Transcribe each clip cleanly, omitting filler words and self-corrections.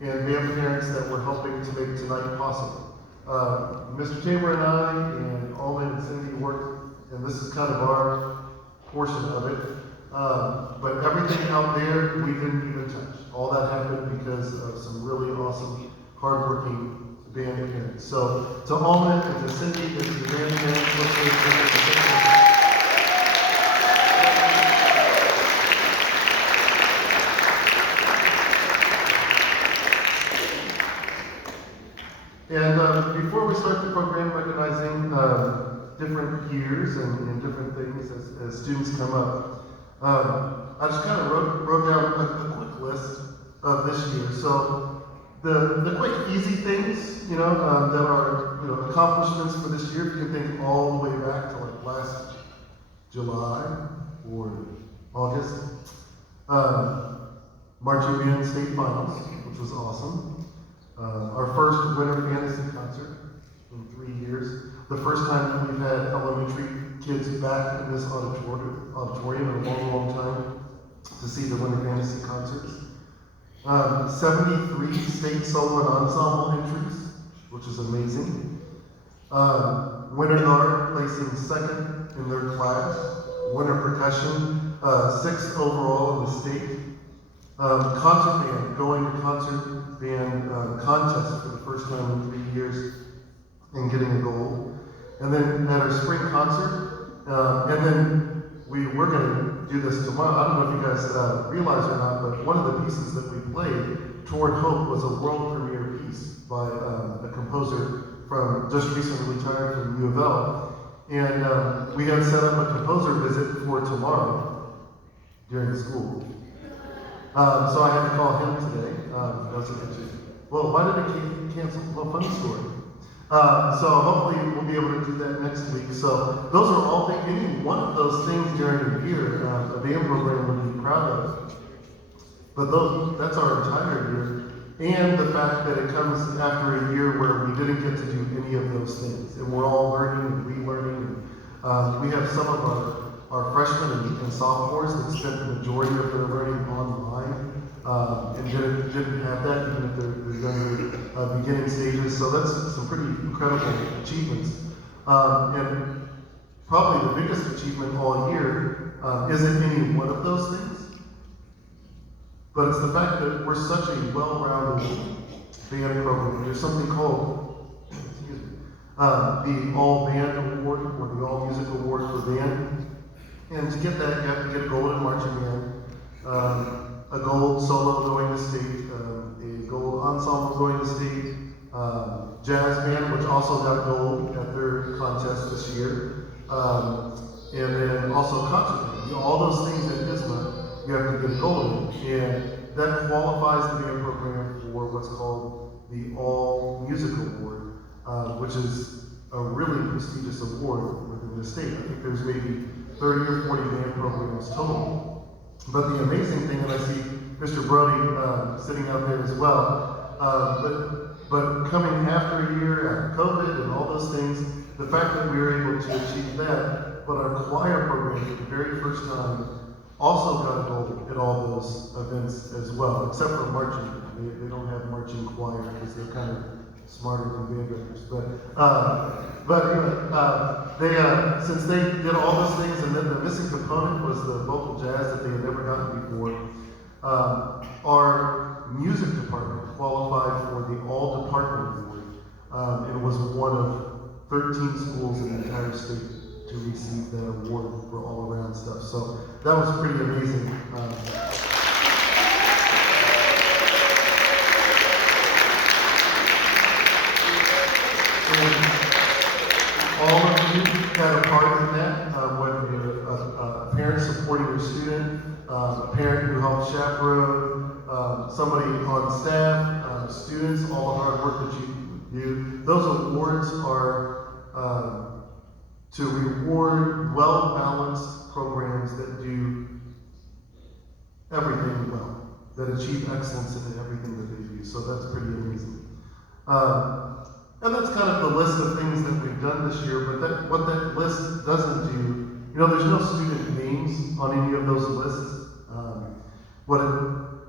and band parents that were helping to make tonight possible. Mr. Tabor and I and Alden and Cindy worked, and this is kind of our portion of it. But everything out there, we didn't even touch. All that happened because of some really awesome, hardworking band parents. So to Alden and to Cindy and to the band parents, let's give them a big And before we start the program, recognizing different years and different things as students come up, I just kind of wrote down a quick list of this year. So the quick, easy things, that are accomplishments for this year. If you can think all the way back to like last July or August, marching band state finals, which was awesome. Our first winter fantasy concert in 3 years. The first time that we've had elementary kids back in this auditorium in a long, long time to see the winter fantasy concerts. 73 state solo and ensemble entries, which is amazing. Winter guard placing second in their class. Winter percussion, 6th overall in the state. Concert band, going to concert band contest for the first time in 3 years and getting a gold. And then at our spring concert, and then we were going to do this tomorrow. I don't know if you guys realize or not, but one of the pieces that we played, Toward Hope, was a world premiere piece by a composer from just recently retired from U of L. And we had set up a composer visit for tomorrow during the school. So I had to call him today. Well, why did it cancel? Well, funny story. So hopefully we'll be able to do that next week. So those are all things, any one of those things during the year, a band program would be proud of. But that's our entire year. And the fact that it comes after a year where we didn't get to do any of those things. And we're all learning and relearning. And we have some of our freshmen and sophomores that spent the majority of their learning online and didn't have that even if they're younger beginning stages. So that's some pretty incredible achievements. And probably the biggest achievement all year isn't any one of those things, but it's the fact that we're such a well-rounded band program. There's something called the All Band Award or the All Music Award for Band. And to get that, you have to get a gold in marching band, a gold solo going to state, a gold ensemble going to state, jazz band, which also got gold at their contest this year, and then also concert band. All those things at ISMA, you have to get gold in, and that qualifies the band program for what's called the All Music Award, which is a really prestigious award within the state. I think there's maybe 30 or 40 band programs total. But the amazing thing, and I see Mr. Brody sitting out there as well, but coming after a year, after COVID and all those things, the fact that we were able to achieve that, but our choir program for the very first time also got gold at all those events as well, except for marching. They don't have marching choir because they're kind of smarter than band directors. But anyway, since they did all those things, and then the missing component was the vocal jazz that they had never gotten before, our music department qualified for the All Department Award, and was one of 13 schools in the entire state to receive that award for all around stuff. So that was pretty amazing. All of you had a part in that, whether you're a parent supporting your student, a parent who helped chaperone, somebody on staff, students, all the hard work that you do. Those awards are to reward well-balanced programs that do everything well, that achieve excellence in everything that they do. So that's pretty amazing. And that's kind of the list of things that we've done this year, but what that list doesn't do, there's no student names on any of those lists.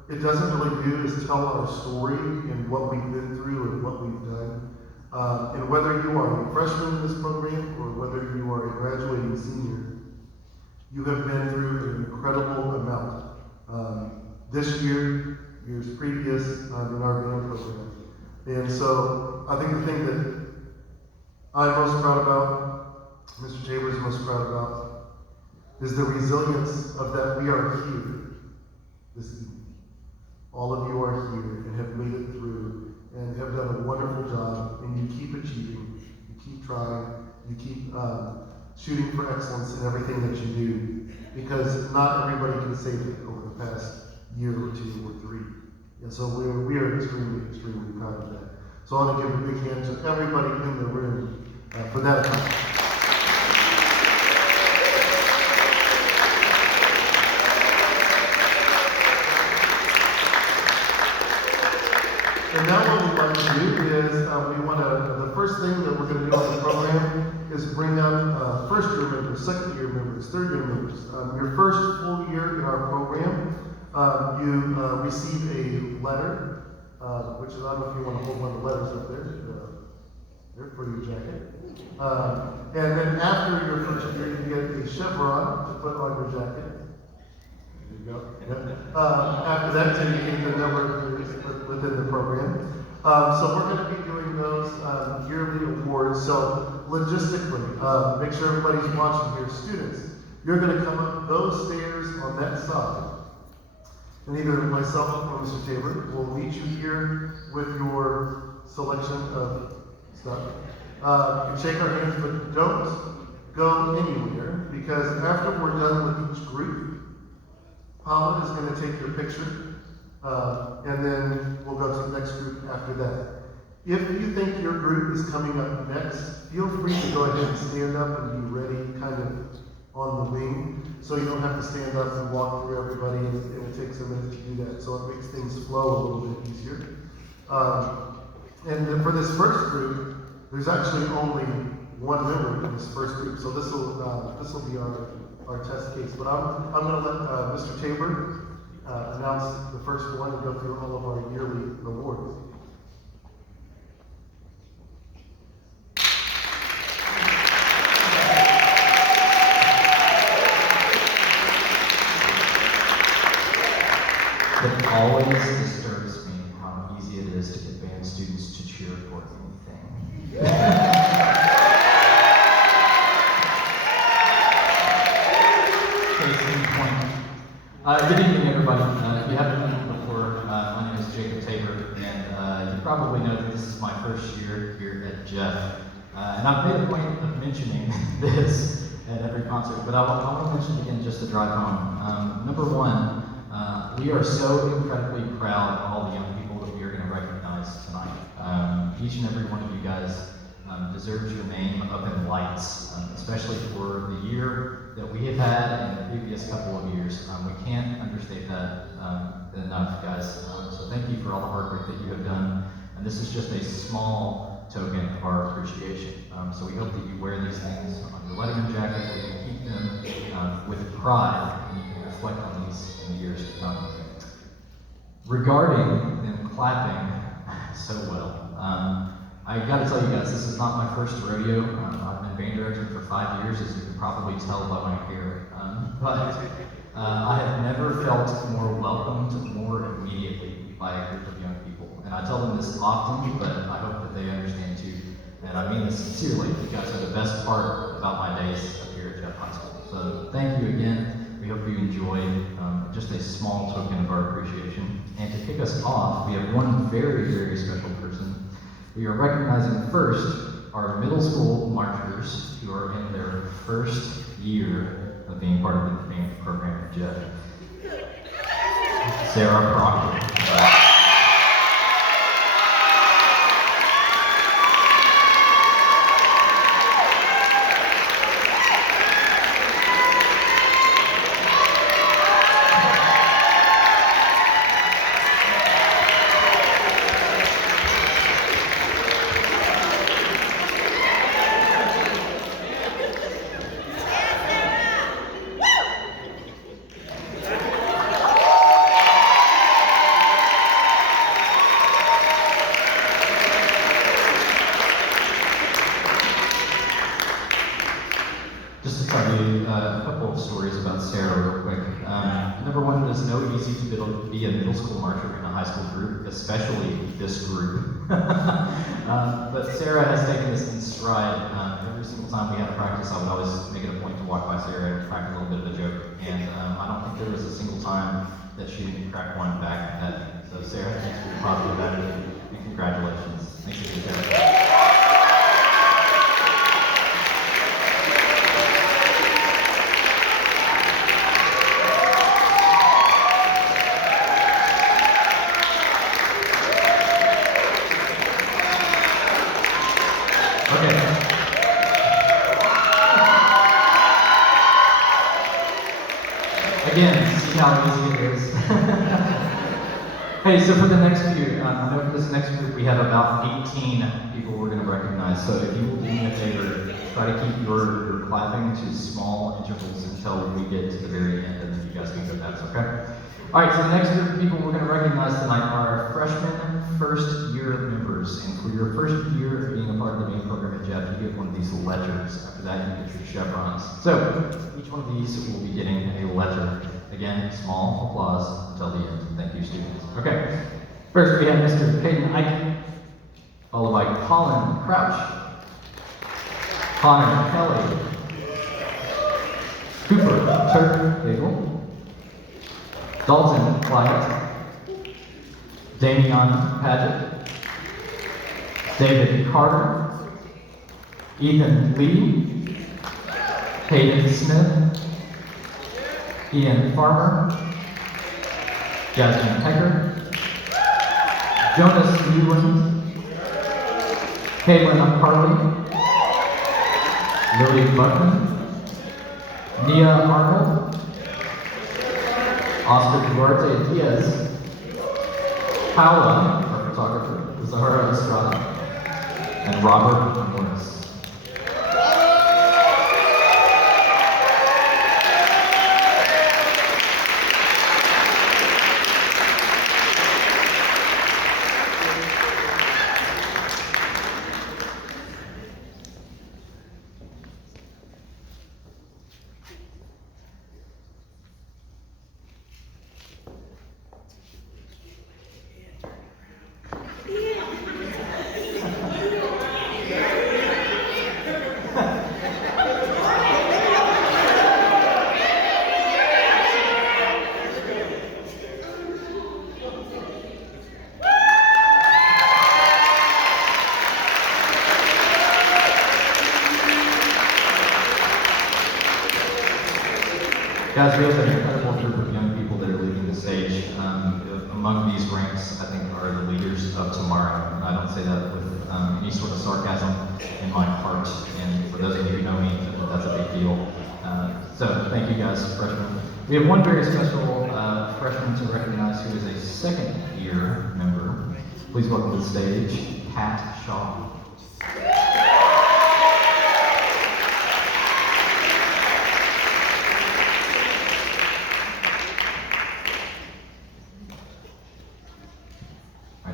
it doesn't really do is tell our story and what we've been through and what we've done. And whether you are a freshman in this program or whether you are a graduating senior, you have been through an incredible amount. This year, years previous, in our band program. And so I think the thing that I'm most proud about, Mr. Tabor is most proud about, is the resilience of that we are here this evening. All of you are here and have made it through and have done a wonderful job, and you keep achieving, you keep trying, you keep shooting for excellence in everything that you do, because not everybody can say that over the past year or two or three. And so we are extremely, extremely proud of that. So I want to give a big hand to everybody in the room for that. And now what we'd like to do is the first thing that we're going to do on the program is bring up first-year members, second-year members, third-year members. Your first full year in our program, you receive a letter, which is, I don't know if you want to hold one of the letters up there. They're for your jacket. And then after your first year, you get a chevron to put on your jacket. There you go. Yep. After that, then you get the number of years within the program. So we're going to be doing those yearly awards. So logistically, make sure everybody's watching here. Students, you're going to come up those stairs on that side. And either myself or Mr. Tabor will meet you here with your selection of stuff. You can shake our hands, but don't go anywhere, because after we're done with each group, Paula is going to take your picture, and then we'll go to the next group after that. If you think your group is coming up next, feel free to go ahead and stand up and be ready, kind of on the wing, so you don't have to stand up and walk through everybody, and it takes a minute to do that, so it makes things flow a little bit easier. And then for this first group, there's actually only one member in this first group, so this will be our test case. But I'm going to let Mr. Tabor announce the first one and go through all of our yearly awards. It always disturbs me how easy it is to get band students to cheer for anything. Case in point. Good evening, everybody. If you haven't met me before, my name is Jacob Tabor, and you probably know that this is my first year here at Jeff. And I've made a point of mentioning this at every concert, but I want to mention it again just to drive home. Number one, we are so incredibly proud of all the young people that we are going to recognize tonight. Each and every one of you guys deserves your name up in lights, especially for the year that we have had and the previous couple of years. We can't understate that enough, guys. So thank you for all the hard work that you have done. And this is just a small token of our appreciation. So we hope that you wear these things on your letterman jacket, that you keep them with pride, and you can reflect on these in the years to come. Regarding them clapping so well, I got to tell you guys, this is not my first rodeo. I've been band director for 5 years, as you can probably tell by my hair. But I have never felt more welcomed more immediately by a group of young people. And I tell them this often, but I hope that they understand too. And I mean this sincerely. You guys are the best part about my days up here at Jeff High School. So thank you again. We hope you enjoyed just a small token of our appreciation. And to kick us off, we have one very, very special person. We are recognizing first our middle school marchers who are in their first year of being part of the band program at Jeff. Sarah Proctor. Sarah real quick. Number one, it is no easy to be a middle school marcher in a high school group, especially this group. But Sarah has taken this in stride. Every single time we had practice, I would always make it a point to walk by Sarah and crack a little bit of a joke. And I don't think there was a single time that she didn't crack one back at me. So Sarah, thanks for your positive attitude and congratulations. Thanks again, Sarah. Again, see how easy it is. Hey, so for the next few, I know for this next group we have about 18 people we're going to recognize. So if you will do me a favor, try to keep your clapping to small intervals until we get to the very end, and then you guys can go nuts, okay? All right, so the next group of people we're going to recognize tonight are freshman first-year members. And for your first year of being a part of the main program at Jeff, you get one of these letters. After that, you get your chevrons. So each one of these will be getting a letter. Again, small applause until the end. Thank you, students. Okay. First, we have Mr. Peyton Ike, followed by Colin Crouch, Connor Kelly, Cooper Turk Bagel, Dalton Wyatt, Damian Padgett, David Carter, Ethan Lee, Hayden Smith, Ian Farmer, Jasmine Pecker, Jonas Newland, Caitlin Harley, Lily Buckman, Nia Arnold, Oscar Duarte Diaz, Paula, our photographer, Zahara Estrada, and Robert Morris. Guys, we have an incredible group of young people that are leading the stage. Among these ranks, I think, are the leaders of tomorrow. And I don't say that with any sort of sarcasm in my heart. And for those of you who know me, that's a big deal. So thank you guys, freshmen. We have one very special freshman to recognize who is a second-year member. Please welcome to the stage, Pat Shaw.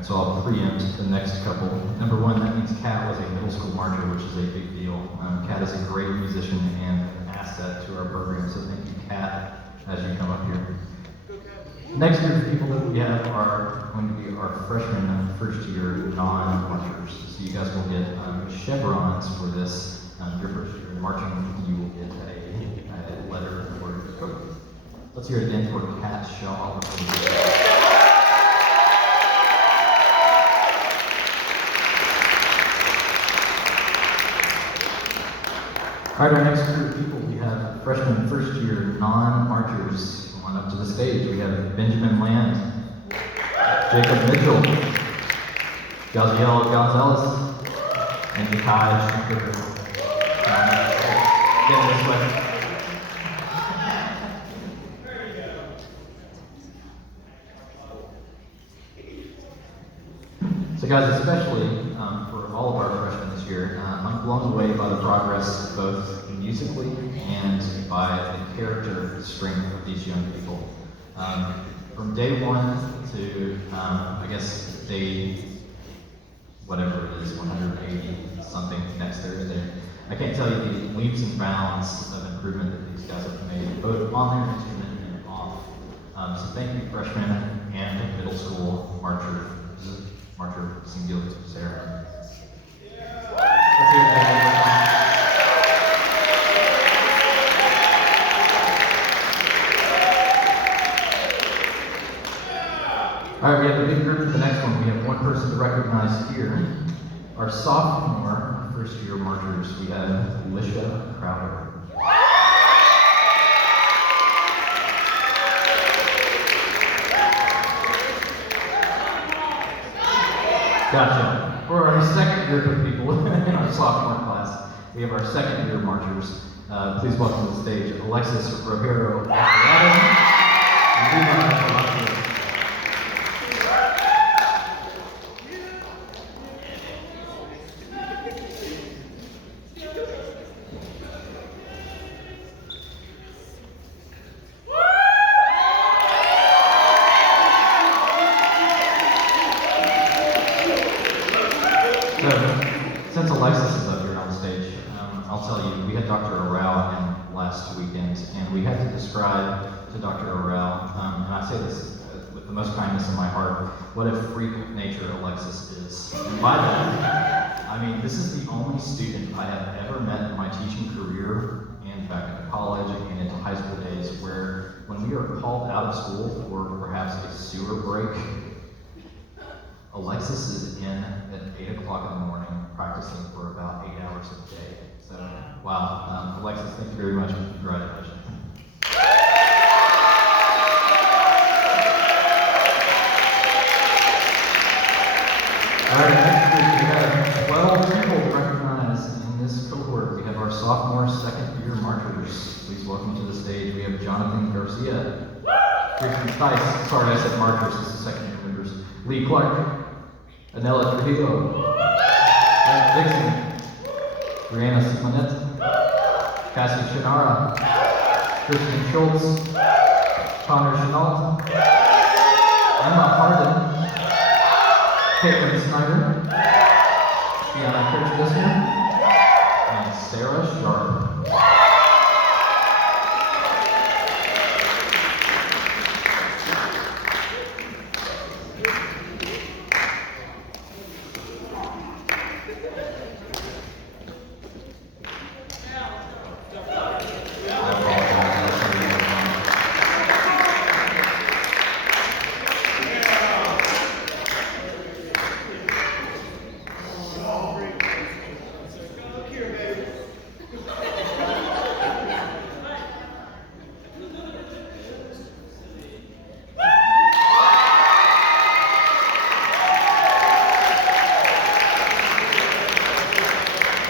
So I'll preempt the next couple. Number one, that means Kat was a middle school marcher, which is a big deal. Kat is a great musician and an asset to our program, so thank you, Kat, as you come up here. Next group of people that we have are going to be our freshman first-year non-marchers. So you guys will get chevrons for this. Your first year marching, you will get a letter for your coat. Let's hear it again for Kat Shaw. All right, our next group of people, we have freshman first-year non-marchers. Come on up to the stage. We have Benjamin Land, Jacob Mitchell, Gaziel Gonzalez, and Nikai Schmidt. Get this way. So guys, especially for all of our freshmen this year, I'm blown away by the progress both musically and by the character strength of these young people. From day one to, I guess, day, whatever it is, 180 something next Thursday. I can't tell you the leaps and bounds of improvement that these guys have made, both on their instrument and off. So thank you, freshmen and middle school marcher singular Sarah. Let's hear it again one more time. All right, we have a big group for the next one. We have one person to recognize here. Our sophomore first-year marchers, we have Alicia Crowder. Gotcha. For our second group of people in our sophomore class, we have our second-year marchers. Please welcome to the stage Alexis Romero and Lima. Since Alexis is up here on stage, I'll tell you, we had Dr. Arau in last weekend, and we had to describe to Dr. Arau, and I say this with the most kindness in my heart, what a freak of nature Alexis is. And by that, I mean, this is the only student I have ever met in my teaching career, and back into college and into high school days, where when we are called out of school for perhaps a sewer break, Alexis is in at 8 o'clock in the morning, practicing for about 8 hours a day. So, wow. Alexis, thank you very much. Congratulations. All right, next week we have 12 people to recognize in this cohort. We have our sophomore second-year marchers. Please welcome to the stage. We have Jonathan Garcia, Kirsten Tice. Sorry, I said marchers. This is second-year members. Lee Clark, Anela Trujillo, Brent Dixon, Brianna Simonet, Cassie Shinara, Kristen Schultz, Connor Chenault, Emma Hardin, Caitlin Snyder, Deanna Kirchlister, and Sarah Sharp.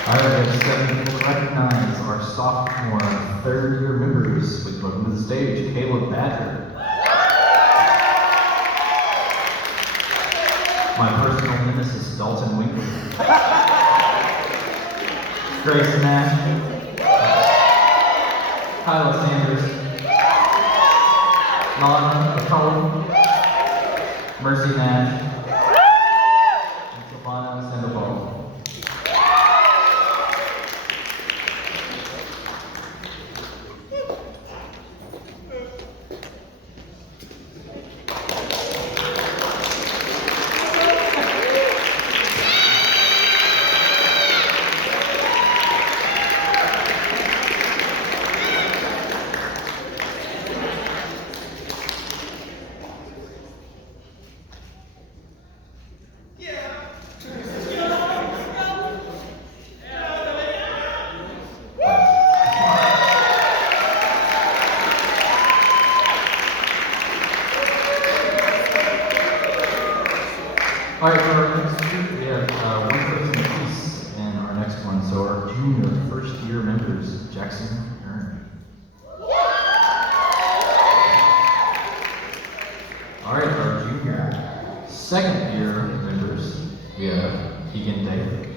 All right, we have 7 people to recognize our sophomore third-year members. Please welcome to the stage, Caleb Badger. My personal nemesis, Dalton Winkler. Grace Nash. Kyla Sanders. Lana McCollum. Mercy Nash. And Savannah Sandoval. All right, for our next group, we have one person apiece in our next one. So our junior first-year members, Jackson Aaron. All right, our junior second-year members, we have Keegan David.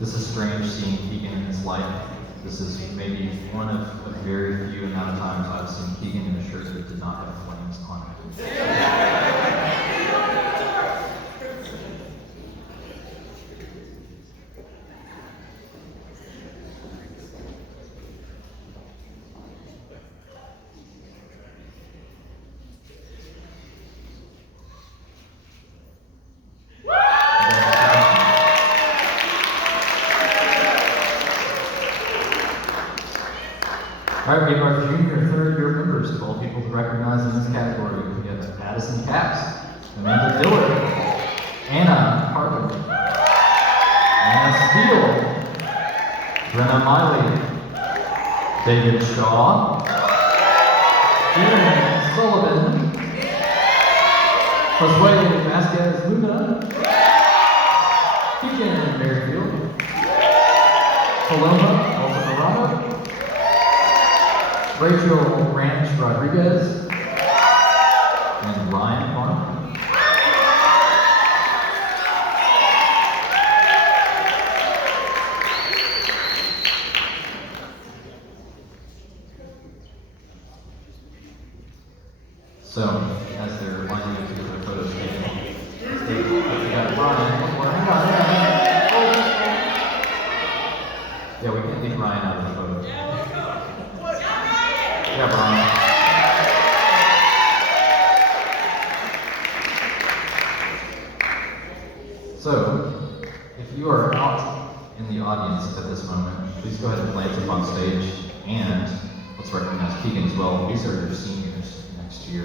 This is strange seeing Keegan in his life. This is maybe one of a very few amount of times I've seen Keegan in a shirt that did not have flames on it. Miley, David Shaw, Aaron Sullivan, Josue Vasquez Luna, Keegan Merrifield, Paloma Altamirano, Rachel Ranch Rodriguez, and Ryan Farmer. So, as they're lining up to get their photos taken, we got Ryan, one more, hang on. Yeah, we can't leave Ryan out of the photo. Yeah, Brian. So, if you are out in the audience at this moment, please go ahead and glance up on stage, and let's recognize Keegan as well. These are your seniors next year,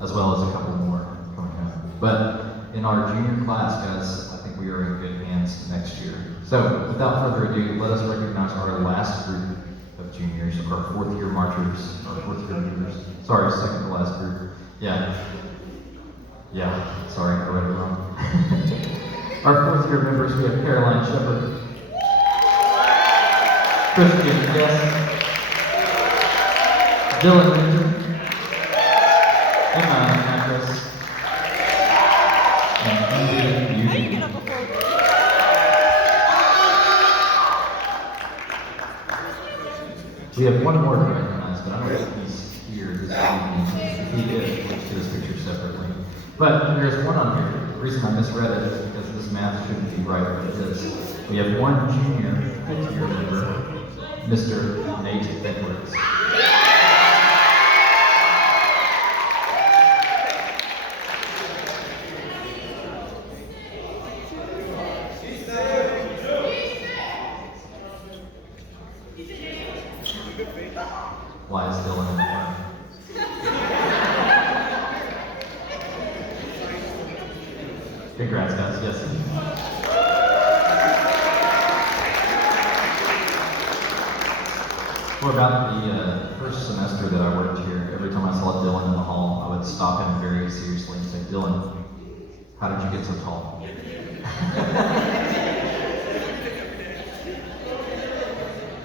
as well as a couple more coming up. But in our junior class, guys, I think we are in good hands next year. So, without further ado, let us recognize our last group of juniors, our fourth year marchers, our fourth year movers. Sorry, second to last group. Yeah, sorry, I read it wrong. Our fourth year members, we have Caroline Shepard, Christian Guest, Dylan Winter, Emma Mattress, and Andy Beauty. We have one more to recognize, but I don't think he's here this evening. If he did, let's do his picture separately. But there's one on here. The reason I misread it is because this math shouldn't be right, but it is. We have one junior, fifth year member, Mr. Nate Edwards. Why is Dylan in the front? Congrats, guys. Yes. For about the first semester that I worked here, every time I saw Dylan in the hall, I would stop him very seriously and say, Dylan, how did you get so tall?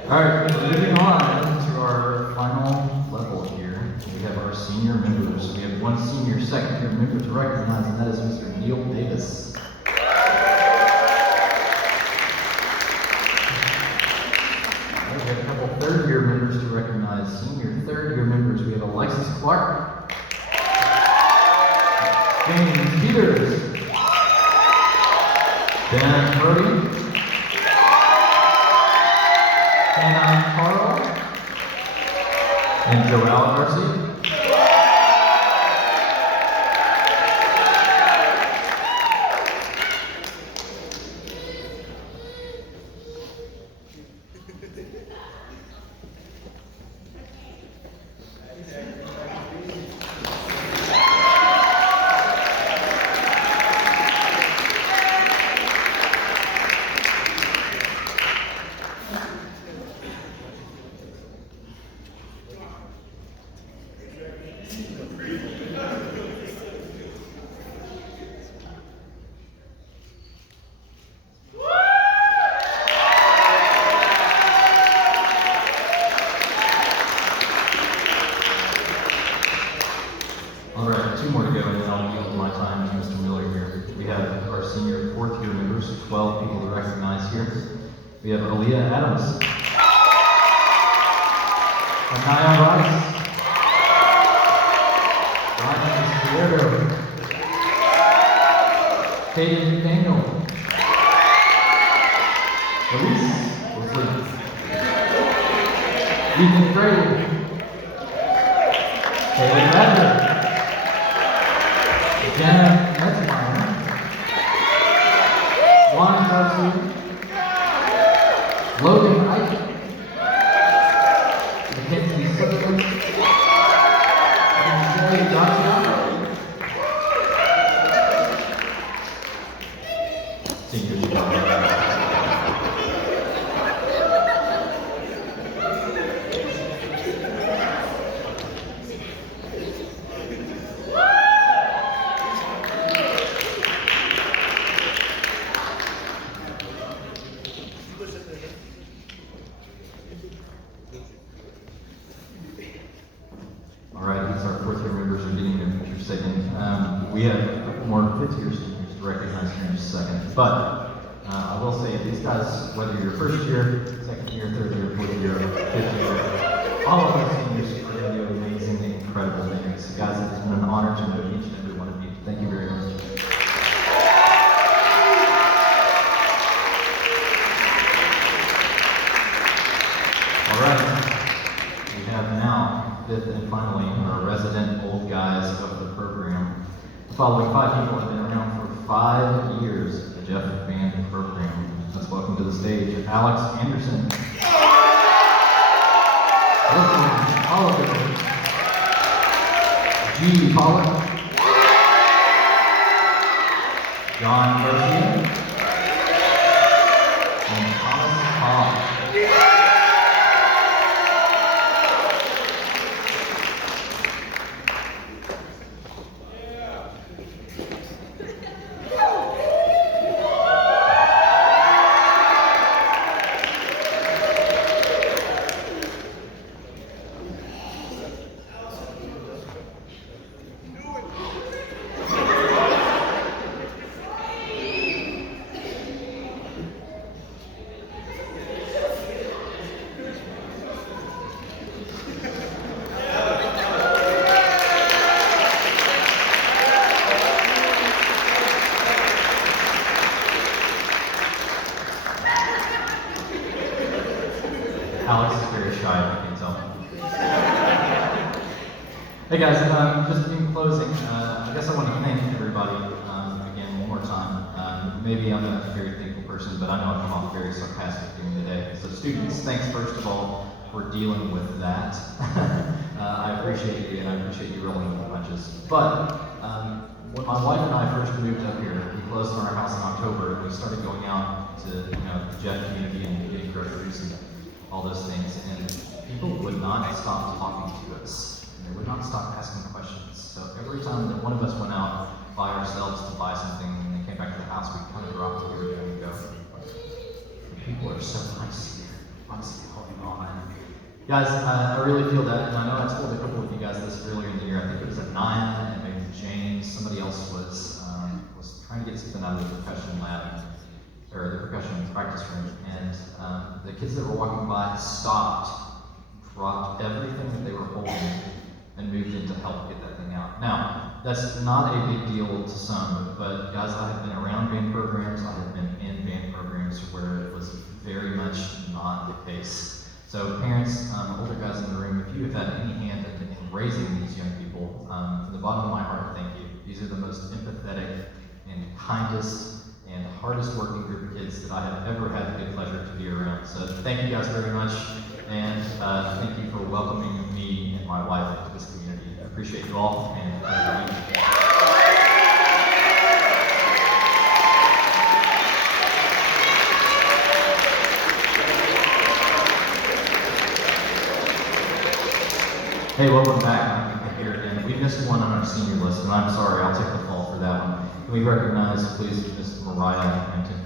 All right, moving on to our final level here. We have our senior members. We have one senior second year member to recognize, and that is Mr. Neil Davis. We have a couple third year members to recognize. Senior third year members, we have Alexis Clark, James Peters, Dan Brody, Hannah Carl, and Joelle Garcia. Two more to go, and then I'll yield my time to Mr. Miller here. We have our senior fourth year members, 12 people to recognize here. We have Aaliyah Adams, Anaya Rice, Ryan Escudero, Kaden Daniel, Elise Woodley, Ethan Gray, Taylor Radler, Jenna Metzmeyer, Juan Garcia, Logan Ike, Mackenzie Sutherland, and Shelly Johnson. Senior as our fourth year members are getting their pictures taken. We have a couple more fifth year seniors to recognize here in just a second. But I will say, these guys, whether you're first year, second year, third year, fourth year, fifth year, all of our seniors are going to do amazing, incredible things. So guys, it's been an honor to know each and every one of you. Thank you very much. All right. We have now, fifth and finally, our resident old guys of the program. The following 5 people have been around for 5 years at the Jeff Band program. Let's welcome to the stage Alex Anderson. Oliver. G. Pollock. John Garcia. And Thomas Hall. Alex is very shy, if you can tell. Hey guys, just in closing, I guess I want to thank everybody again one more time. Maybe I'm a very thankful person, but I know I come off very sarcastic during the day. So students, thanks first of all for dealing with that. I appreciate you, and I appreciate you rolling with the punches. But when my wife and I first moved up here, we closed on our house in October, and we started going out to the Jeff community and getting groceries and all those things, and people would not stop talking to us, and they would not stop asking questions. So every time that one of us went out by ourselves to buy something, and they came back to the house, we kind of dropped what we were doing and go, people are so nice here, honestly, holding on. Guys, I really feel that, and I know I told a couple of you guys this earlier in the year. I think it was at 9, and maybe James, somebody else was trying to get something out of the percussion lab, or the percussion practice room, and the kids that were walking by stopped, dropped everything that they were holding, and moved in to help get that thing out. Now, that's not a big deal to some, but guys, I have been around band programs, I have been in band programs where it was very much not the case. So parents, older guys in the room, if you have had any hand in raising these young people, from the bottom of my heart, thank you. These are the most empathetic and kindest and hardest working group of kids that I have ever had the good pleasure to be around. So thank you guys very much, and thank you for welcoming me and my wife into this community. I appreciate you all, and have a good evening. Hey, welcome back. I'm here again. We missed one on our senior list, and I'm sorry, I'll take the fall for that one. Can we recognize, please, Miss Mariah Hampton?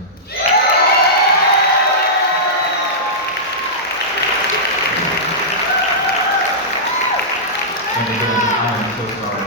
And again, I am so sorry.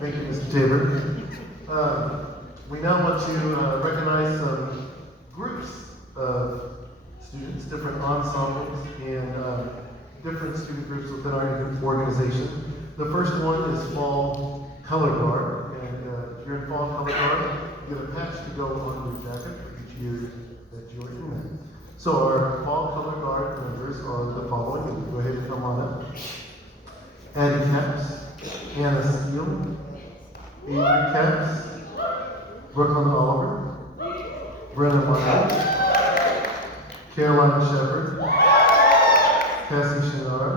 Thank you, Mr. Tabor. We now want to recognize some groups of students, different ensembles, and different student groups within our organization. The first one is Fall Color Guard, and if you're in Fall Color Guard, you get a patch to go on your jacket for each year that you're in there. So our Fall Color Guard members are the following. You can go ahead and come on up. Addie Capps, Anna Steele, Avery Katz, Brooklyn Oliver, Brennan Meyer, Caroline Shepard, Cassie Shinara,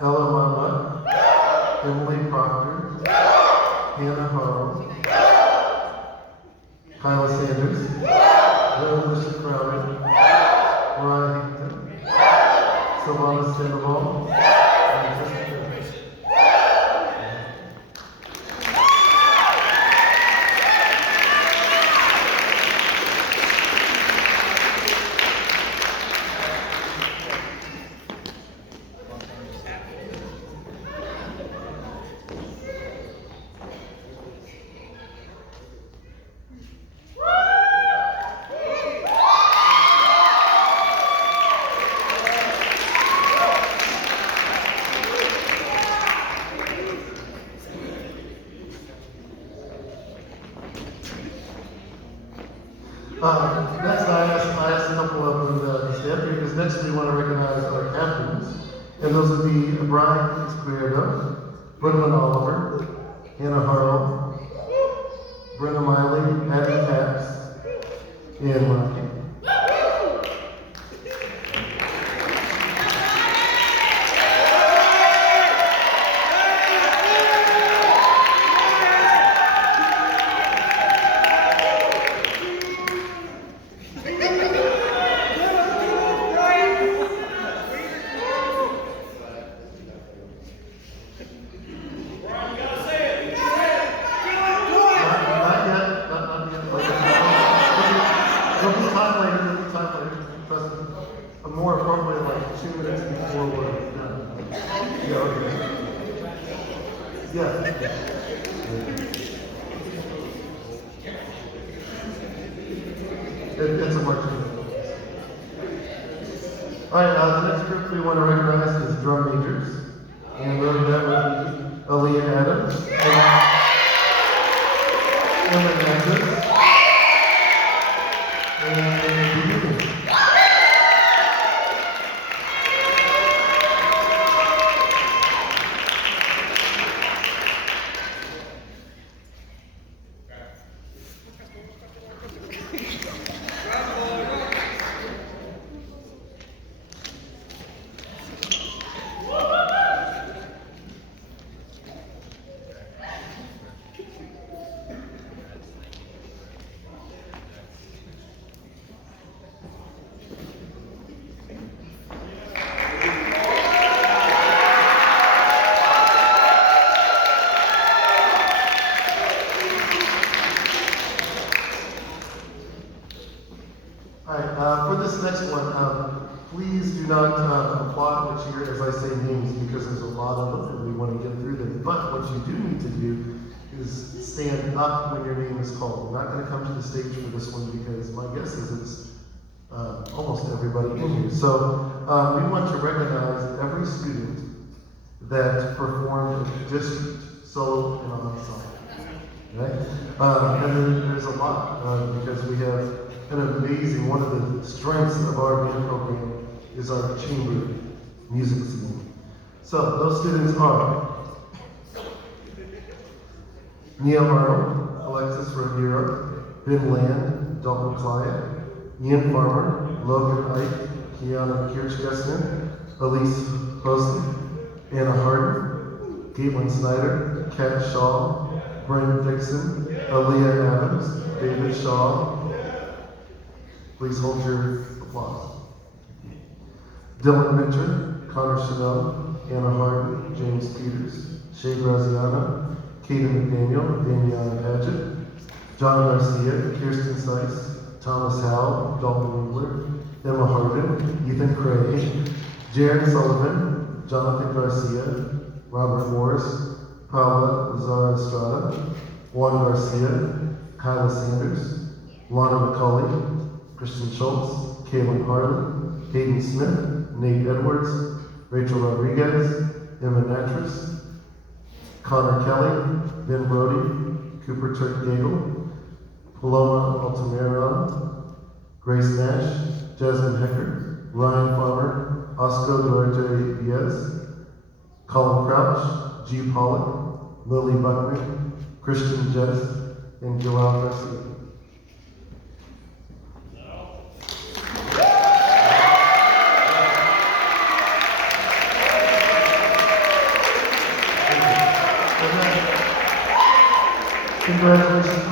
Ella Monmouth, Emily Proctor, Hannah Harrell, Kyla Sanders, Alicia Crowder, Mariah Hinkton, Sylvana Sandoval, and Jessica. Next, I asked a couple of them to stand because next we want to recognize our captains, and those would be Brian Esquerdo, Brooklyn Oliver, Hannah Harrell, Brenda Miley, Abby Katz, and Rocky. More appropriate, like 2 minutes before we're done. Yeah, okay. Yeah. It's a marching band. All right, the next group we want to recognize is drum majors. And we're that would be Aaliyah Adams, Emma Nantis, and the Union. For this next one, please do not applaud or cheer as I say names because there's a lot of them and we want to get through them. But what you do need to do is stand up when your name is called. We're not going to come to the stage for this one because my guess is it's almost everybody in here. So we want to recognize every student that performed district, solo, and ensemble. Right? And then there's a lot because we have an amazing, one of the strengths of our band program is our chamber music scene. So those students are Neil Arnold, Alexis Rivera, Ben Land, Dalton Clyde, Ian Farmer, Logan Ike, Kiana Kirchgessner, Elise Poston, Anna Harden, Caitlin Snyder, Kat Shaw, Brent Dixon, Aaliyah Adams, David Shaw. Please hold your applause. Dylan Mitchell, Connor Chanel, Anna Harden, James Peters, Shay Graziano, Kaden McDaniel, Damiana Padgett, John Garcia, Kirsten Sykes, Thomas Howell, Dalton Winkler, Emma Harden, Ethan Cray, Jaron Sullivan, Jonathan Garcia, Robert Morris, Paula Lazara Estrada, Juan Garcia, Kyla Sanders, Lana McCauley, Christian Schultz, Kaylin Harlan, Hayden Smith, Nate Edwards, Rachel Rodriguez, Emma Natras, Connor Kelly, Ben Brody, Cooper Turk Gagel, Paloma Altamira, Grace Nash, Jasmine Hecker, Ryan Farmer, Oscar Duarte Diaz, Colin Crouch, G. Pollock, Lily Buckman, Christian Jess, and Joel Garcia. Congratulations.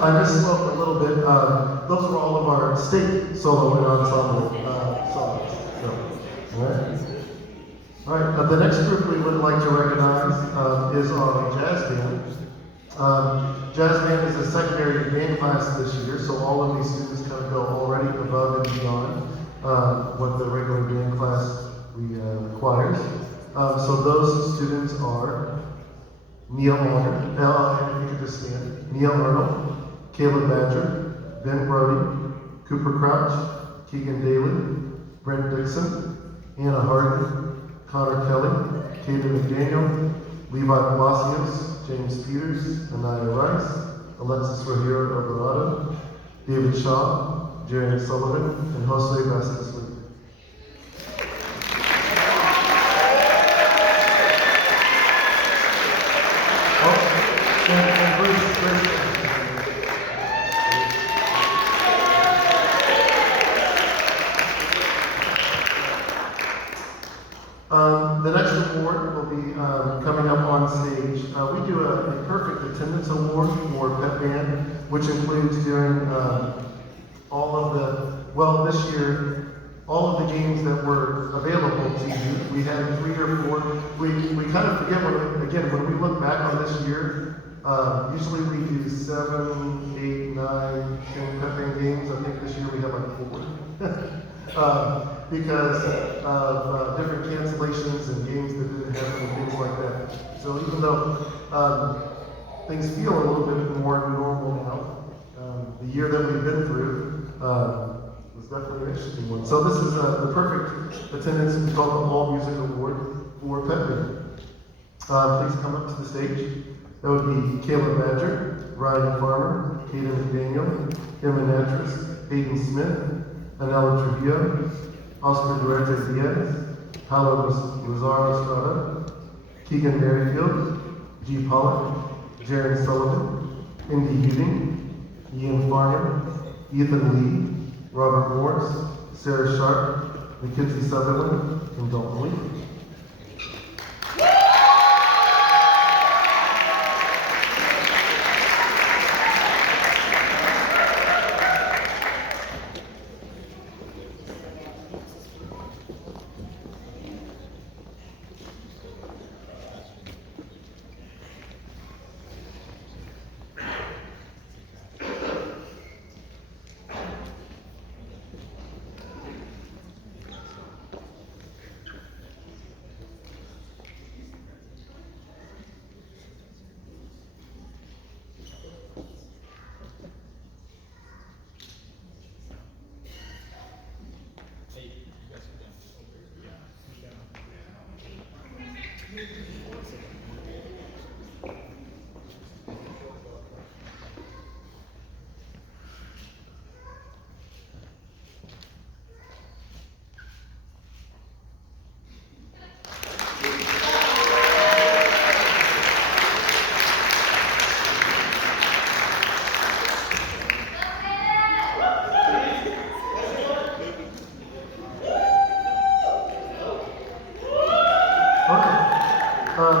I misspoke a little bit. Those were all of our state solo and ensemble songs. So, all right. The next group we would like to recognize is our jazz band. Jazz band is a secondary band class this year, so all of these students kind of go already above and beyond what the regular band class requires. So those students are Neil Arnold, and if you could just stand. Neil Arnold, Caleb Badger, Ben Brody, Cooper Crouch, Keegan Daly, Brent Dixon, Anna Harden, Connor Kelly, Kaden McDaniel, Levi Palacios, James Peters, Anaya Rice, Alexis Rogero Alvarado, David Shaw, Jerry Sullivan, and Jose Vasquez. The next award will be coming up on stage. We do a perfect attendance award for Pep Band, which includes during all of the, this year, all of the games that were available to you. We had 3 or 4. We kind of forget when we look back on this year, usually we do 7, 8, 9, 10 Pep Band games. I think this year we have like 4. Because of different cancellations and games that didn't happen and things like that. So even though things feel a little bit more normal now, the year that we've been through was definitely an interesting one. So this is the perfect attendance. It's called the All Music Award for Pep Band. Please come up to the stage. That would be Caleb Badger, Ryan Farmer, Kaden McDaniel, Emma Natras, Hayden Smith, Anela Trujillo, Oscar Duarte Diaz, Paolo Rosario Estrada, Keegan Merrifield, G. Pollock, Jaron Sullivan, Indy Uding, Ian Farnham, Ethan Lee, Robert Morris, Sarah Sharp, McKinsey Sutherland, and Dalton Lee.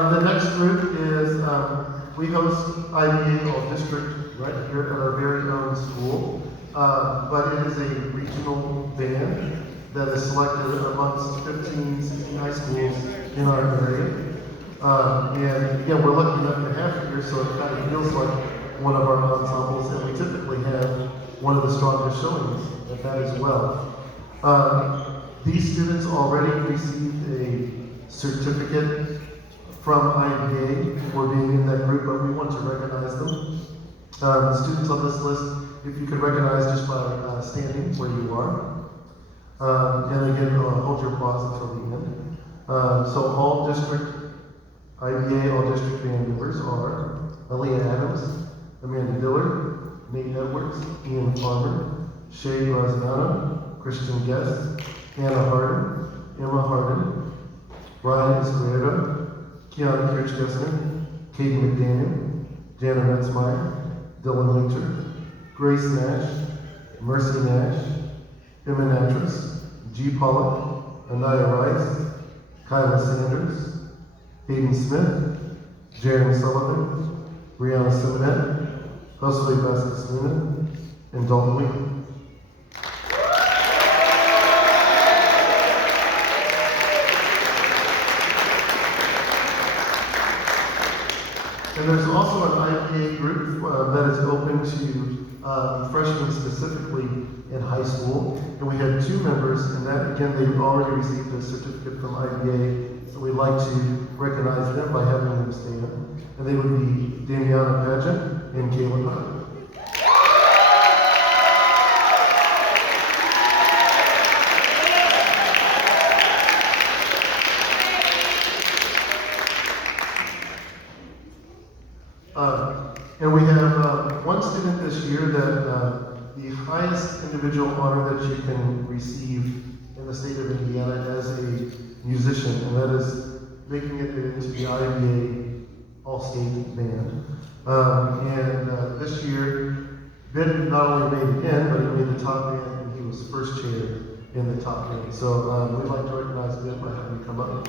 The next group is, we host IBA All District right here at our very own school, but it is a regional band that is selected amongst 15, 16 high schools in our area. And again, we're lucky enough to have it here, so it kind of feels like one of our ensembles, and we typically have one of the strongest showings at that as well. These students already received a certificate from IBA for being in that group, but we want to recognize them. The students on this list, if you could recognize just by standing where you are. And again, hold your applause until the end. So all district, IBA all district band members are Aaliyah Adams, Amanda Dillard, Nate Edwards, Ian Farmer, Shay Graziano, Christian Guest, Anna Harden, Emma Harden, Ryan Esquerdo, Kiana Kirch-Gessner, Katie McDaniel, Jana Metzmeyer, Dylan Winter, Grace Nash, Mercy Nash, Emma Natras, G. Pollock, Anaya Rice, Kyla Sanders, Hayden Smith, Jeremy Sullivan, Brianna Simonet, Josue Vasquez Luna, and Dalton Lee. And there's also an IPA group that is open to freshmen specifically in high school. And we had 2 members, and that, again, they've already received a certificate from IPA, so we'd like to recognize them by having them stand. And they would be Damiana Pageant and Caitlin Hart. And we have one student this year that the highest individual honor that you can receive in the state of Indiana as a musician, and that is making it into the IBA All-State Band. And this year, Ben not only made it in, but he made the top band, and he was first chair in the top band. So we'd like to recognize Ben by having him come up.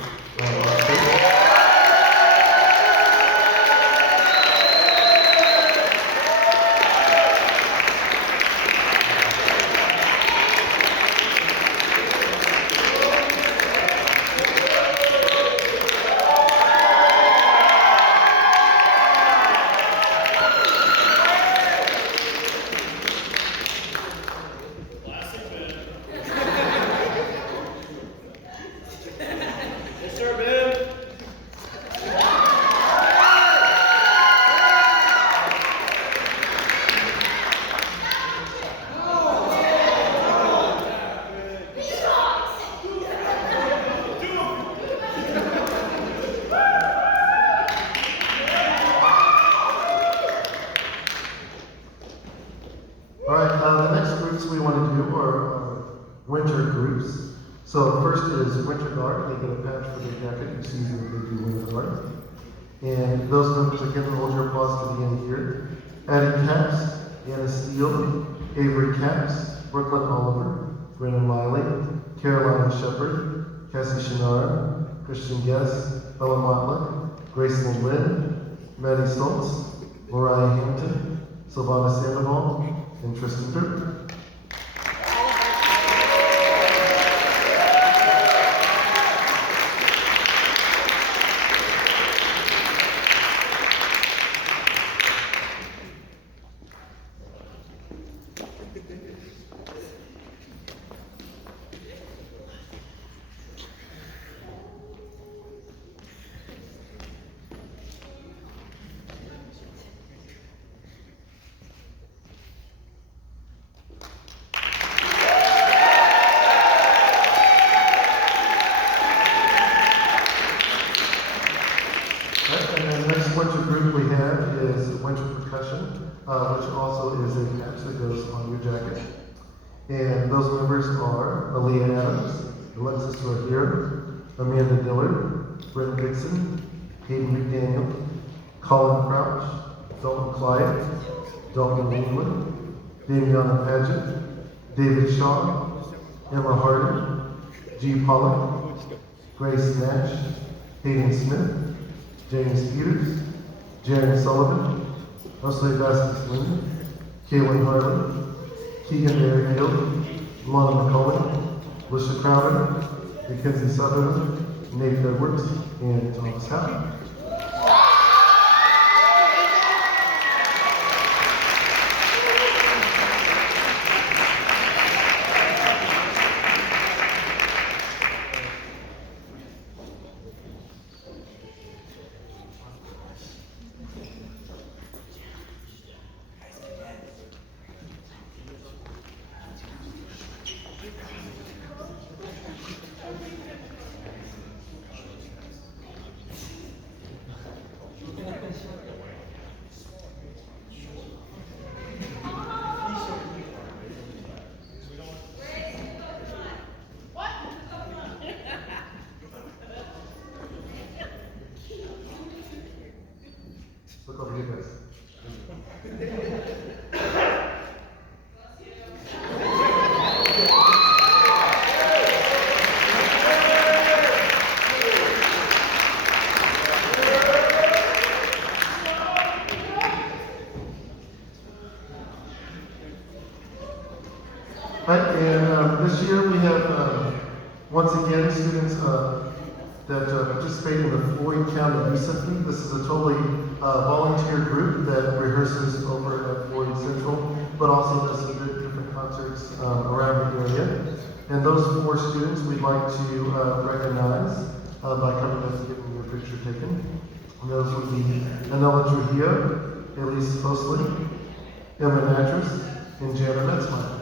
So first is Winter Guard. They get a patch for their jacket each season that they do Winter Guard. And those members, again, hold your applause to the end here. Addie Caps, Anna Steele, Avery Caps, Brooklyn Oliver, Brennan Miley, Carolina Shepard, Cassie Shinara, Christian Guest, Ella Motley, Gracelyn Lynn, Maddie Stoltz, Mariah Hampton, Sylvana Sandoval, and Tristan Dirk. Winter group we have is Winter Percussion, which also is a patch that goes on your jacket. And those members are Aaliyah Adams, Alexis Rohira, Amanda Dillard, Brent Dixon, Hayden McDaniel, Colin Crouch, Dalton Clyde, Dalton England, Damiana Pageant, David Shaw, Emma Hardy, G. Pollock, Grace Nash, Hayden Smith, James Peters, Jeremy Sullivan, Josue Vasquez Luna, Caitlin Harley, Keegan Merrifield, Lana McCollum, Alicia Crowder, Mackenzie Sutherland, Nate Edwards, and Thomas Howard. Right, and this year we have, once again, students that participate in the Floyd County Youth Symphony. This is a totally volunteer group that rehearses over at Floyd Central, but also does some different concerts around the area. And those 4 students we'd like to recognize by coming up and getting your picture taken. And those would be Anela Trujillo, Elise Hosley, Emma Natras, and Jana Metzmeyer.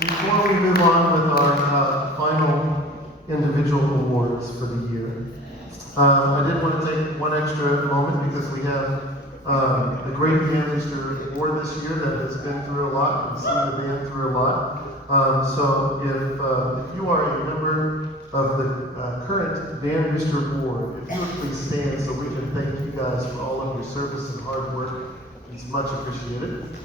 Before we move on with our final individual awards for the year, I did want to take one extra moment because we have a great band booster award this year that has been through a lot and seen the band through a lot. So if you are a member of the current band booster board, if you would please stand so we can thank you guys for all of your service and hard work. It's much appreciated.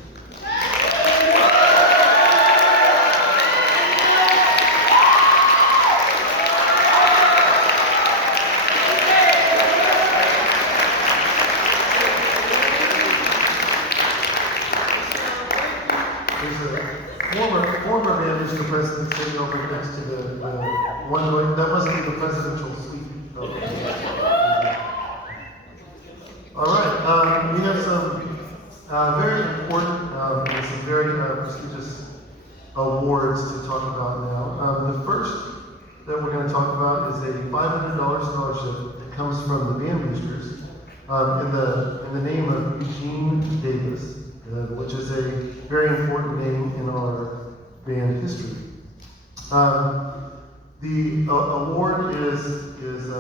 Former band Mr. President sitting over next to the one way. That must be the presidential suite. All right, we have some very important and some very prestigious awards to talk about now. The first that we're going to talk about is a $500 scholarship that comes from the Band Boosters in the name of Eugene Davis, which is a very important name in our band history. The award is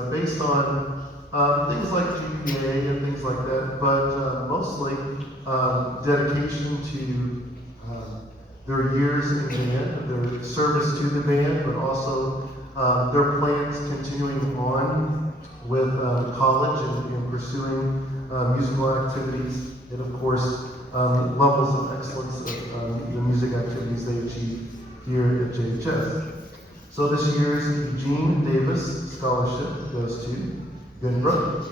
based on things like GPA and things like that, but mostly dedication to their years in band, their service to the band, but also their plans continuing on with college and pursuing musical activities, and of course levels of excellence of the music activities they achieve here at JHS. So this year's Eugene Davis Scholarship goes to Ben Brooke.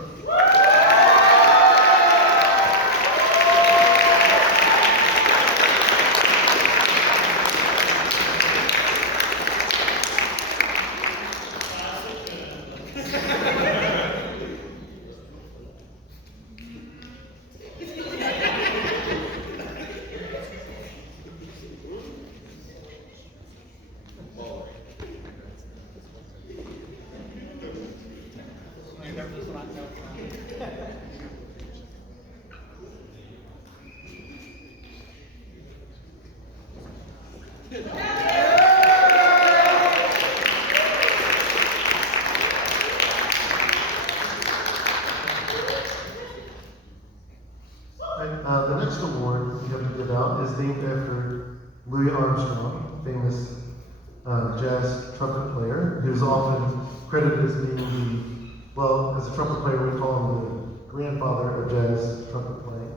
The next award we have to give out is named after Louis Armstrong, famous jazz trumpet player, who's often credited as being as a trumpet player, we call him the grandfather of jazz trumpet playing.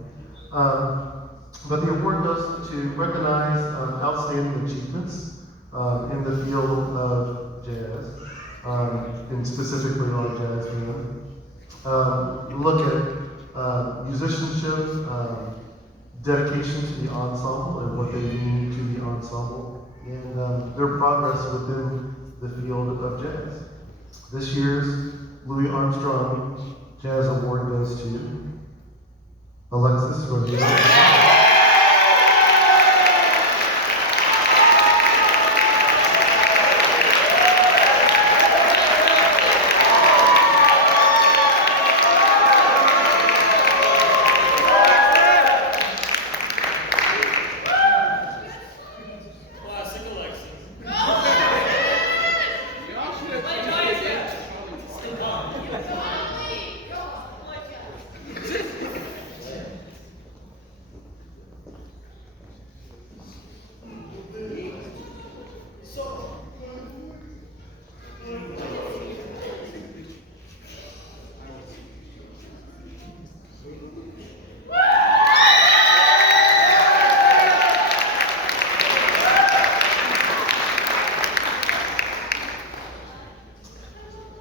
But the award goes to recognize outstanding achievements in the field of jazz, and specifically our jazz band. Look at musicianship, dedication to the ensemble and what they mean to the ensemble, and their progress within the field of jazz. This year's Louis Armstrong Jazz Award goes to Alexis Rodriguez.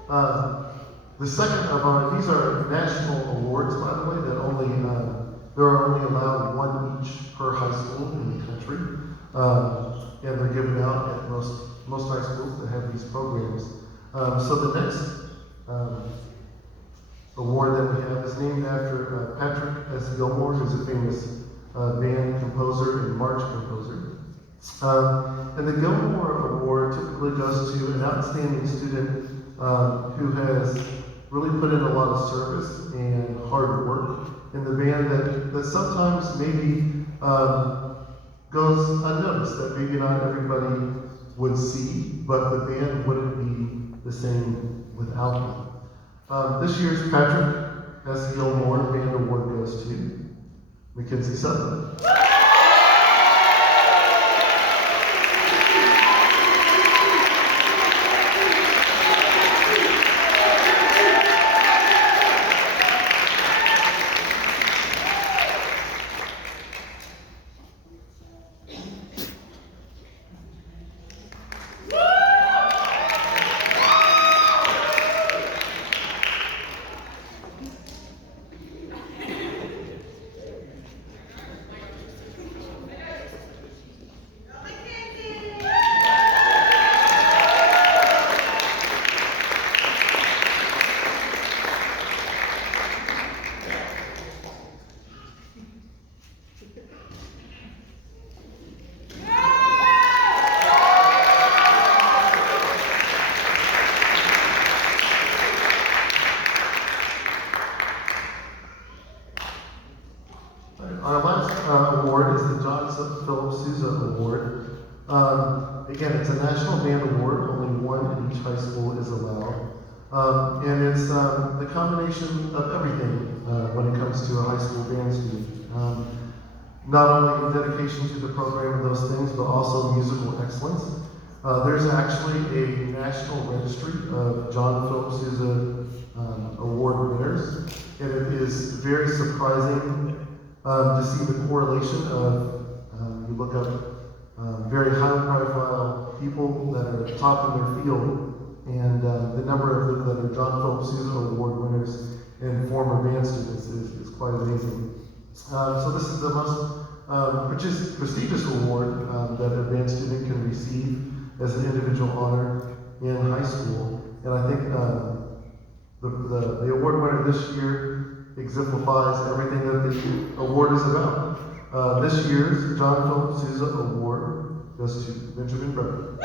The second of our, these are national awards, by the way, that only, there are only allowed one each per high school in the country. And they're given out at most high schools that have these programs. So the next award that we have is named after Patrick S. Gilmore, who's a famous band composer and march composer. And the Gilmore Award typically goes to an outstanding student who has really put in a lot of service and hard work in the band that sometimes maybe goes unnoticed, that maybe not everybody would see, but the band wouldn't be the same without them. This year's Patrick S. Gilmore Band Award goes to Mackenzie Sutherland. Our last award is the John Philip Sousa Award. Again, it's a national band award. Only one in each high school is allowed. And it's the combination of everything when it comes to a high school band student. Not only dedication to the program and those things, but also musical excellence. There's actually a national registry of John Philip Sousa Award winners, and it is very surprising to see the correlation of, you look up very high-profile people that are top in their field, and the number of them that are John Philip Sousa Award winners and former band students is quite amazing. So this is the most prestigious award that a band student can receive as an individual honor in high school. And I think the award winner this year exemplifies everything that the award is about. This year's John Philip Sousa Award goes to Benjamin Brody.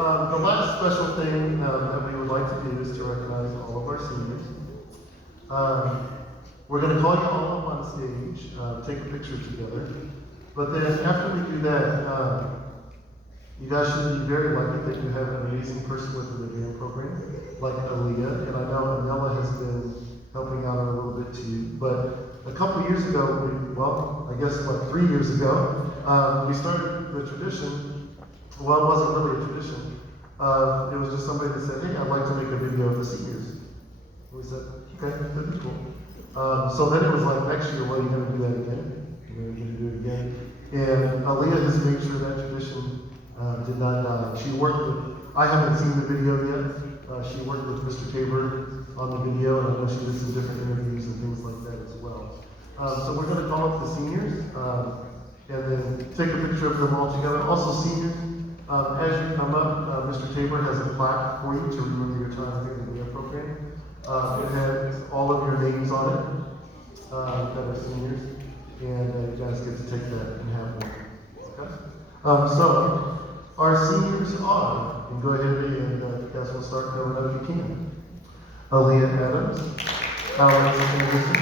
The last special thing that we would like to do is to recognize all of our seniors. We're going to call you all up on stage, take a picture together. But then after we do that, you guys should be very lucky that you have an amazing person within the band program, like Aaliyah. And I know Anella has been helping out a little bit too. But a couple years ago, I guess like 3 years ago, we started the tradition. Well, it wasn't really a tradition. It was just somebody that said, hey, I'd like to make a video of the seniors. And we said, okay, that'd be cool. So then it was like, next year, well, are you going to do that again? And just make sure that tradition did not die. She worked with, I haven't seen the video yet. She worked with Mr. Tabor on the video, and I know she did some different interviews and things like that as well. So we're going to call up the seniors and then take a picture of them all together. Also, seniors, as you come up, Mr. Tabor has a plaque for you to remember your time here in the meal program. It has all of your names on it that are seniors, and you guys get to take that and have one. Okay? So, our seniors are, and go ahead and you guys will start coming up if you can. Aaliyah Adams, Alex Anderson,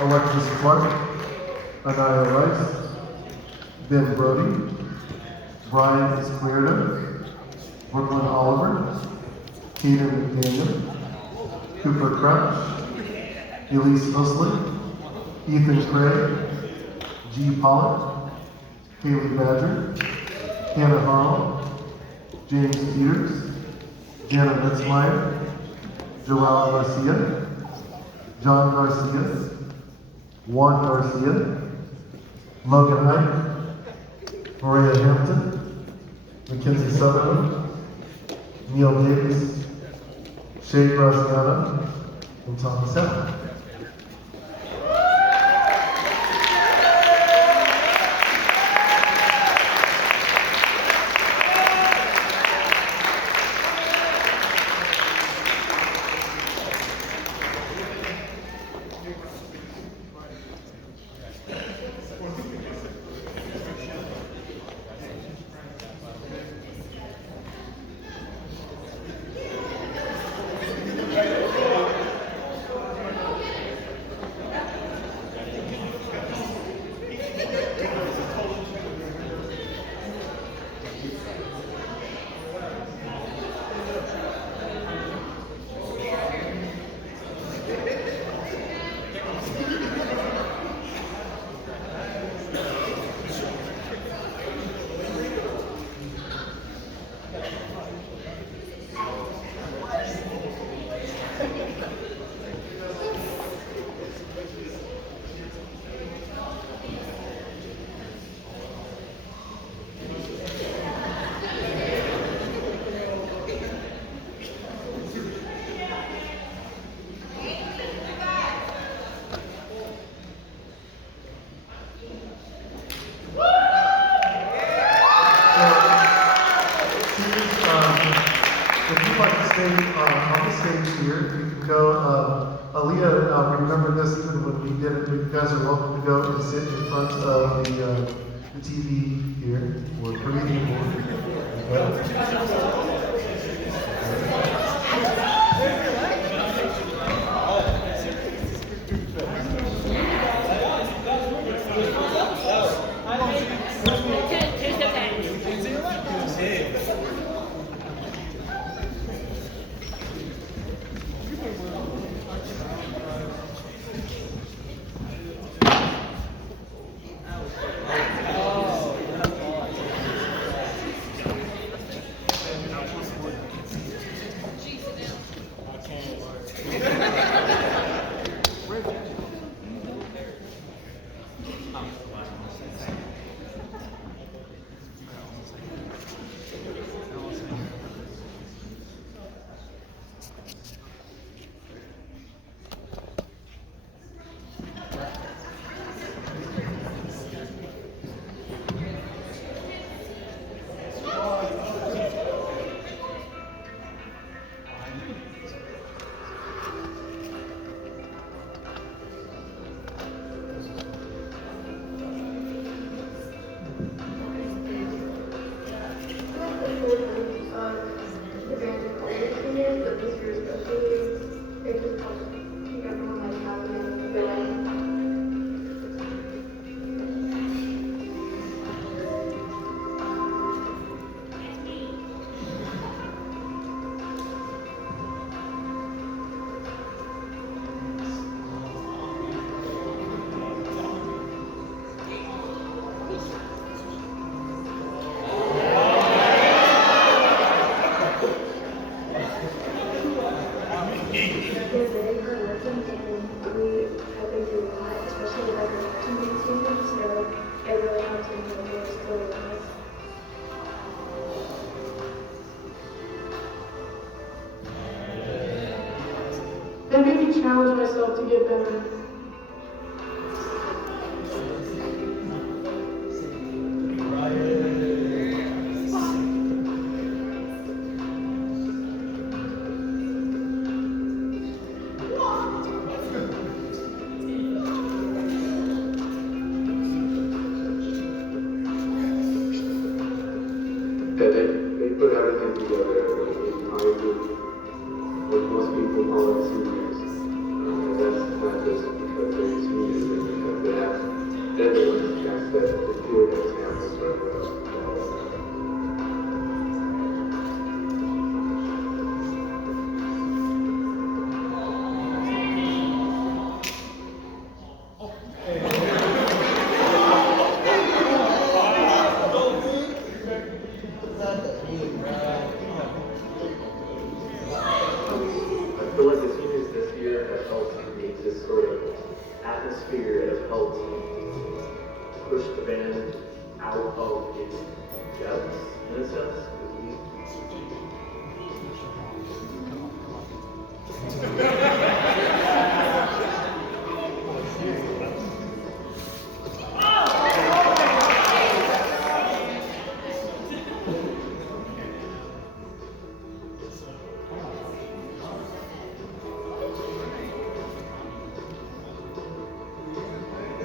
Alexis Clark, Anaya Rice, Ben Brody, Brian Esquerdo, Brooklyn Oliver, Keaton McDaniel, Cooper Crouch, Elise Husley, Ethan Craig, G. Pollack, Haley Badger, Hannah Harrell, James Peters, Jana Metzmeyer, Joel Garcia, John Garcia, Juan Garcia, Logan Ike, Maria Hampton, Mackenzie Sutherland, Neil Davis, Shay Graziano, and Thomas Allen. Aaliyah, remember this even when we did it. You guys are welcome to go and sit in front of the TV here. We're breathing team that works really nice. They make me challenge myself to get better. Yeah, they put everything together like behind what most people call it seniors. And that's not just because they're seniors, but because they're the ones that set the clear examples for everyone else to follow. I feel like the seniors this year have helped create this sort of atmosphere, have helped push the band out of its depths, in a sense.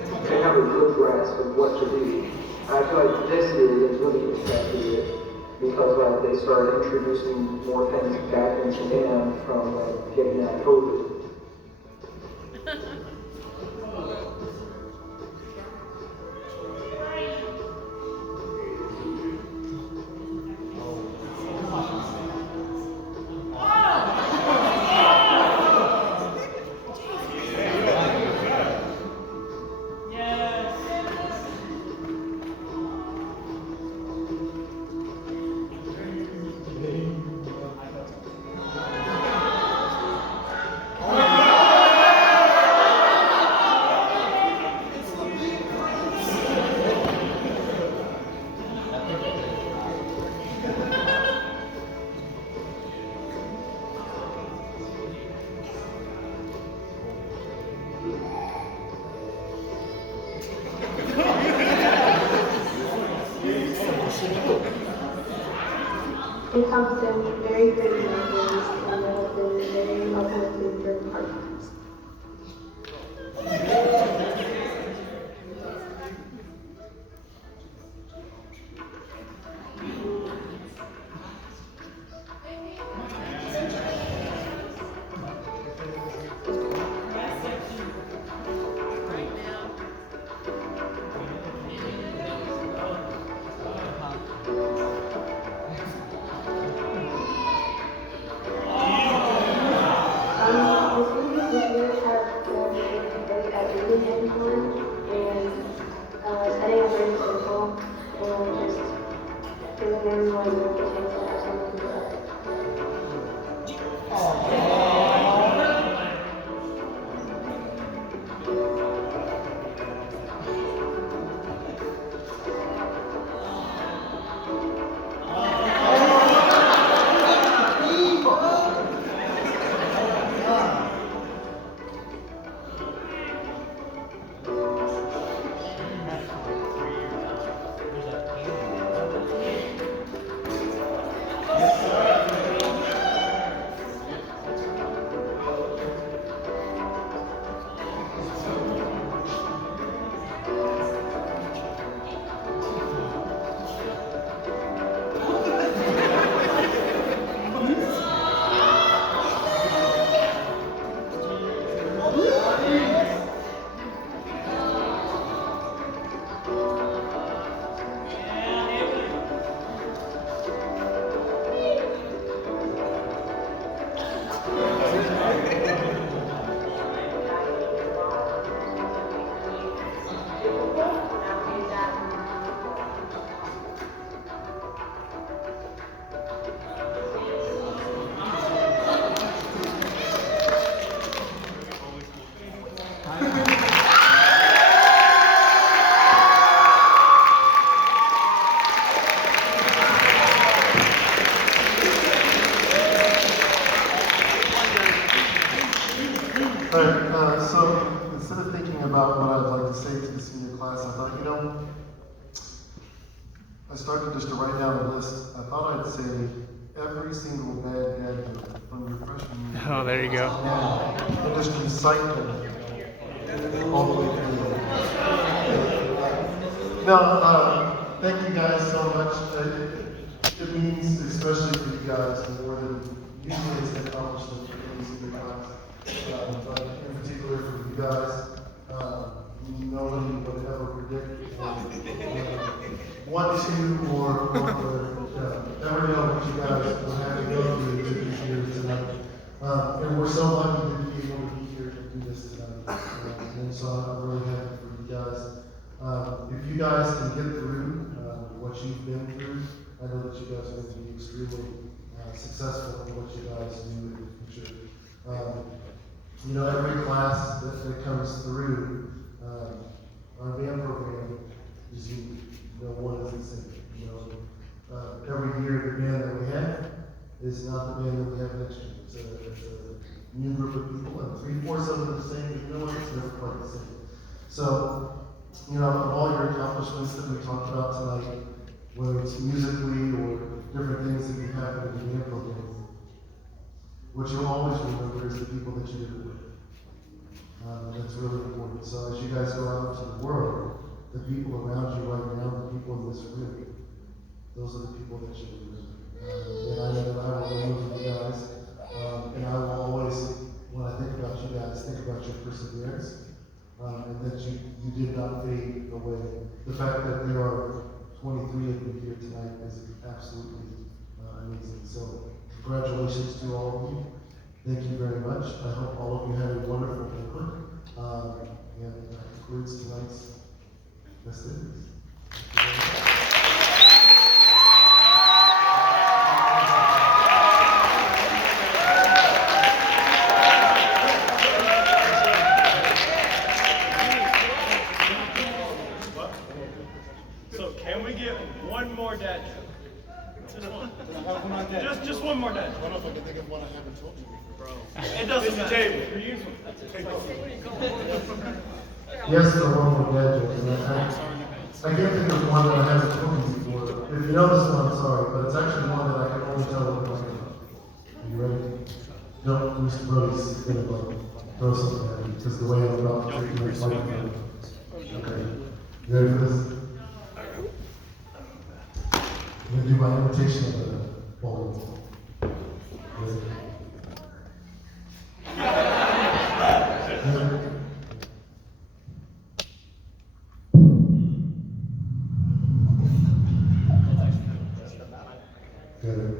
'Cause they have a good grasp of what to do. I feel like this year they really accepted it because they started introducing more things back into band from getting out of COVID. class, I thought, I started just to write down a list. I thought I'd say every single bad gadget from your freshman year. Oh, there you go. And just recite them all the way through. No, thank you guys so much. It means, especially for you guys, more than usually it's an accomplishment for any single class. But in particular for you guys, nobody would ever predict want to or ever know what you guys will have to go through to be here tonight. And we're so lucky to be able to be here to do this tonight. And so I'm really happy for you guys. If you guys can get through what you've been through, I know that you guys are going to be extremely successful in what you guys do in the future. Every class that comes through our band program is unique. No one is the same. Every year the band that we have is not the band that we have next year. It's a new group of people, and 3/4 of them are the same, but you know what? It's never quite the same. So, all your accomplishments that we talked about tonight, whether it's musically or different things that you have in the band program, what you'll always remember is the people that you did it with. That's really important. So as you guys go out into the world, the people around you right now, the people in this room, those are the people that you remember. And I know that I will remember you guys. And I will always, when I think about you guys, think about your perseverance. And that you did not fade away. The fact that there are 23 of you here tonight is absolutely amazing. So congratulations to all of you. Thank you very much. I hope all of you had a wonderful banquet. And that concludes tonight's festivities. So can we get one more dad joke? Just one. Just one more dad joke. I don't know if I can think of one I haven't told you before. It doesn't matter. Table. Use one. Yes, for one more dad joke. And I can't think of one that I haven't told you before. If you know this one, I'm sorry, but it's actually one that I can only tell when I'm talking about. Are you ready? Don't, Mr. Brody's gonna throw something at me because the way I'm about to treat my microphone. Okay. You ready for this? I'm gonna do my imitation of the bowling ball. Ready? Good.